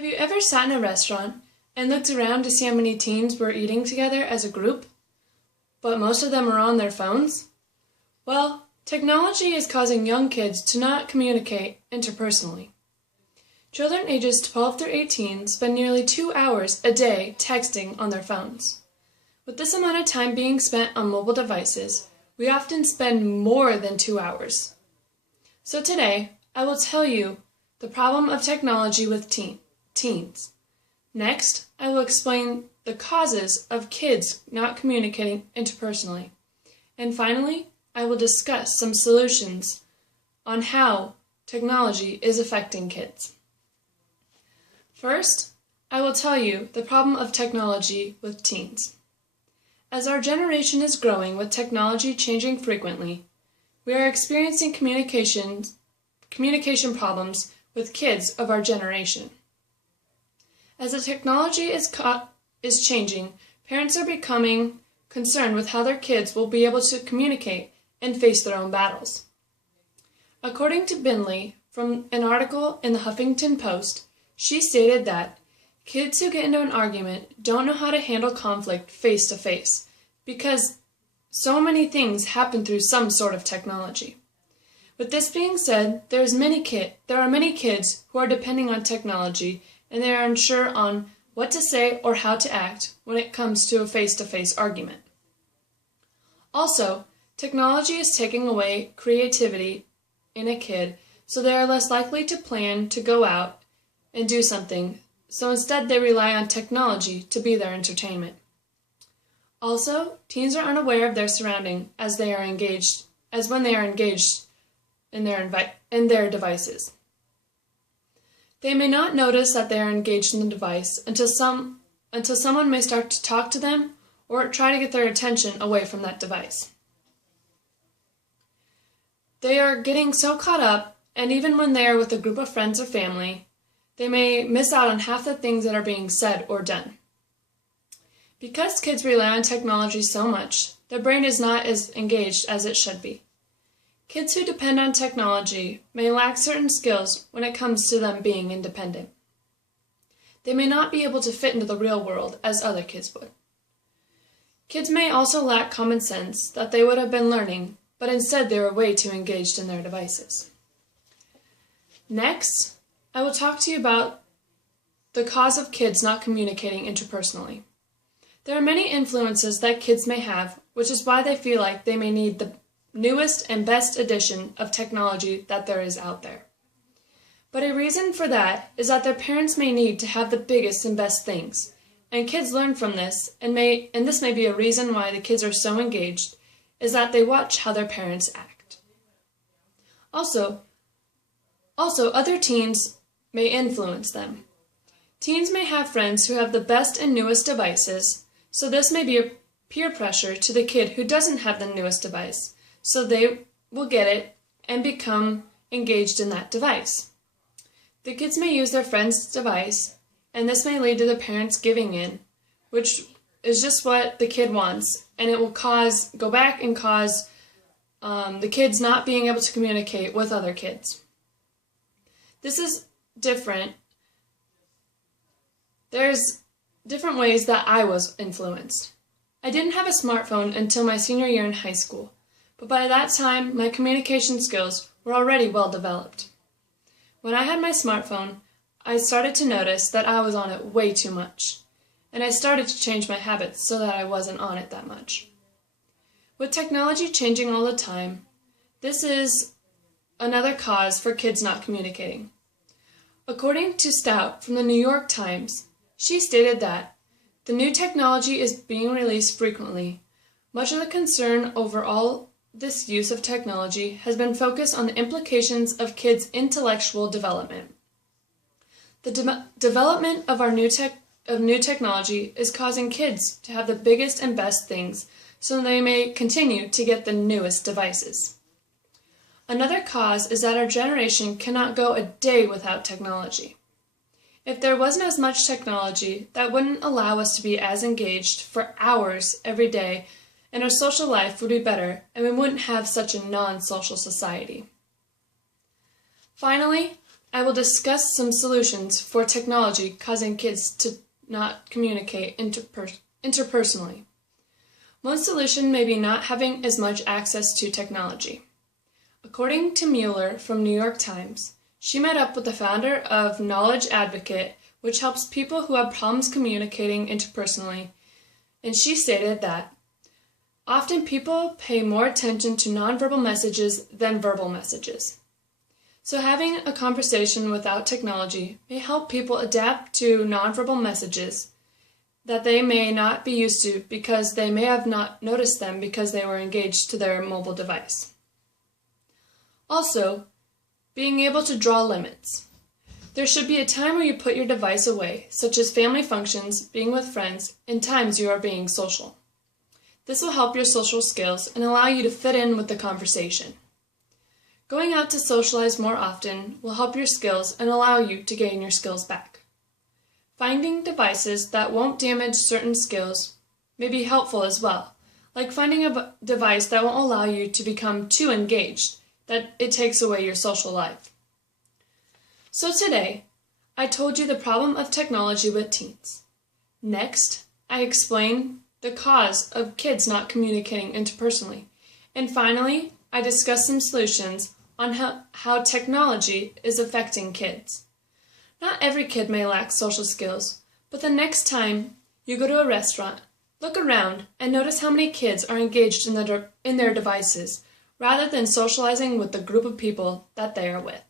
Have you ever sat in a restaurant and looked around to see how many teens were eating together as a group, but most of them are on their phones? Well, technology is causing young kids to not communicate interpersonally. Children ages 12 through 18 spend nearly 2 hours a day texting on their phones. With this amount of time being spent on mobile devices, we often spend more than 2 hours. So today, I will tell you the problem of technology with teens. Next, I will explain the causes of kids not communicating interpersonally. And finally, I will discuss some solutions on how technology is affecting kids. First, I will tell you the problem of technology with teens. As our generation is growing with technology changing frequently, we are experiencing communication problems with kids of our generation. As the technology is changing, parents are becoming concerned with how their kids will be able to communicate and face their own battles. According to Binley, from an article in the Huffington Post, she stated that kids who get into an argument don't know how to handle conflict face to face because so many things happen through some sort of technology. With this being said, there are many kids who are depending on technology and they are unsure on what to say or how to act when it comes to a face-to-face argument. Also, technology is taking away creativity in a kid, so they are less likely to plan to go out and do something, so instead they rely on technology to be their entertainment. Also, teens are unaware of their surroundings as when they are engaged in their devices. They may not notice that they are engaged in the device until someone may start to talk to them or try to get their attention away from that device. They are getting so caught up, and even when they are with a group of friends or family, they may miss out on half the things that are being said or done. Because kids rely on technology so much, their brain is not as engaged as it should be. Kids who depend on technology may lack certain skills when it comes to them being independent. They may not be able to fit into the real world as other kids would. Kids may also lack common sense that they would have been learning, but instead they were way too engaged in their devices. Next, I will talk to you about the cause of kids not communicating interpersonally. There are many influences that kids may have, which is why they feel like they may need the newest and best edition of technology that there is out there. But a reason for that is that their parents may need to have the biggest and best things, and kids learn from this, and this may be a reason why the kids are so engaged, is that they watch how their parents act. Also, other teens may influence them. Teens may have friends who have the best and newest devices, so this may be a peer pressure to the kid who doesn't have the newest device, so they will get it and become engaged in that device. The kids may use their friend's device, and this may lead to the parents giving in, which is just what the kid wants, and it will cause the kids not being able to communicate with other kids. This is different. There's different ways that I was influenced. I didn't have a smartphone until my senior year in high school, but by that time, my communication skills were already well developed. When I had my smartphone, I started to notice that I was on it way too much, and I started to change my habits so that I wasn't on it that much. With technology changing all the time, this is another cause for kids not communicating. According to Stout from the New York Times, she stated that the new technology is being released frequently. Much of the concern over all this use of technology has been focused on the implications of kids' intellectual development. The development of new technology is causing kids to have the biggest and best things, so they may continue to get the newest devices. Another cause is that our generation cannot go a day without technology. If there wasn't as much technology, that wouldn't allow us to be as engaged for hours every day, and our social life would be better, and we wouldn't have such a non-social society. Finally, I will discuss some solutions for technology causing kids to not communicate interpersonally. One solution may be not having as much access to technology. According to Mueller from New York Times, she met up with the founder of Knowledge Advocate, which helps people who have problems communicating interpersonally, and she stated that often people pay more attention to nonverbal messages than verbal messages. So having a conversation without technology may help people adapt to nonverbal messages that they may not be used to because they may have not noticed them because they were engaged to their mobile device. Also, being able to draw limits. There should be a time where you put your device away, such as family functions, being with friends, and times you are being social. This will help your social skills and allow you to fit in with the conversation. Going out to socialize more often will help your skills and allow you to gain your skills back. Finding devices that won't damage certain skills may be helpful as well, like finding a device that won't allow you to become too engaged, that it takes away your social life. So today, I told you the problem of technology with teens. Next, I explain the cause of kids not communicating interpersonally. And finally, I discuss some solutions on how technology is affecting kids. Not every kid may lack social skills, but the next time you go to a restaurant, look around and notice how many kids are engaged in their devices rather than socializing with the group of people that they are with.